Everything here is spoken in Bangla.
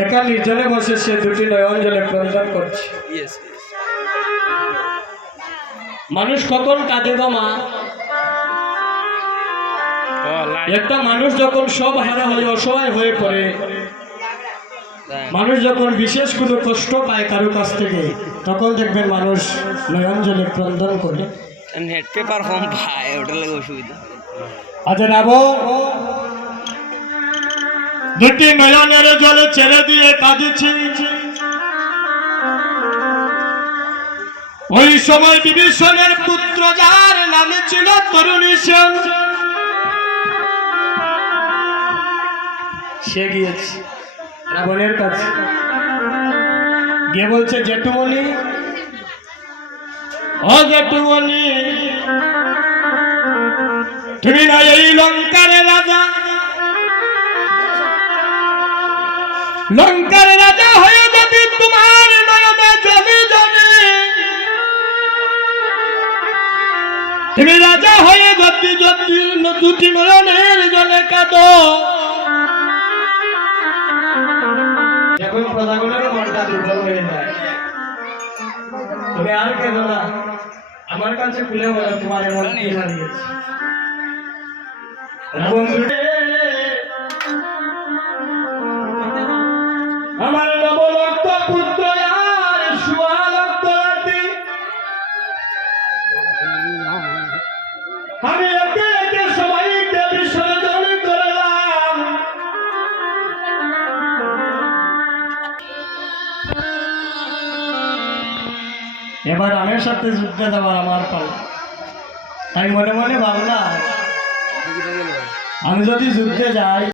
একা নির্জনে বসে সে দুটি নয়ন জলে ক্রন্দন করছে। মানুষ কখন কাঁদে গো মা? একটা মানুষ যখন সব হারা হয়ে অসহায় হয়ে পড়ে, মানুষ যখন বিশেষ কোনো কষ্ট পায় কারো কাছ থেকে, তখন দেখবেন মানুষ নয়ন জলে ক্রন্দন করে। আচ্ছা নাবো দুটি নয়নের জলে ছেড়ে দিয়ে কাঁদিছি। ওই সময় বিভীষণের পুত্র যার নামে ছিল তরুণী সেন, সে গিয়েছে রাবণের কাছে গিয়ে বলছে, জেঠুমণি ও জেঠুমণি, তুমি না এই লঙ্কার রাজা, লঙ্কার রাজা হয়ে যদি তোমার নয়নে জলে জলে, তুমি রাজা হয়ে যদি যদি দুটি নয়নের জলে কাঁদো, এখন প্রজাগুলোর মনটা দুর্বল হয়ে যায়। তুমি আর কেন না, আমার কাছে খুলে বলো তোমার এমন কি হারিয়েছে। আমার নবলক্ষ পুত্র আর সুয়ালক্ষ রাতি, আমি একে একে সবাইকে বিসর্জন করলাম। এবার আমার সাথে যুদ্ধে যাওয়ার আমার পালা। তাই মনে মনে ভাবলাম, আমি যদি যুদ্ধে যাই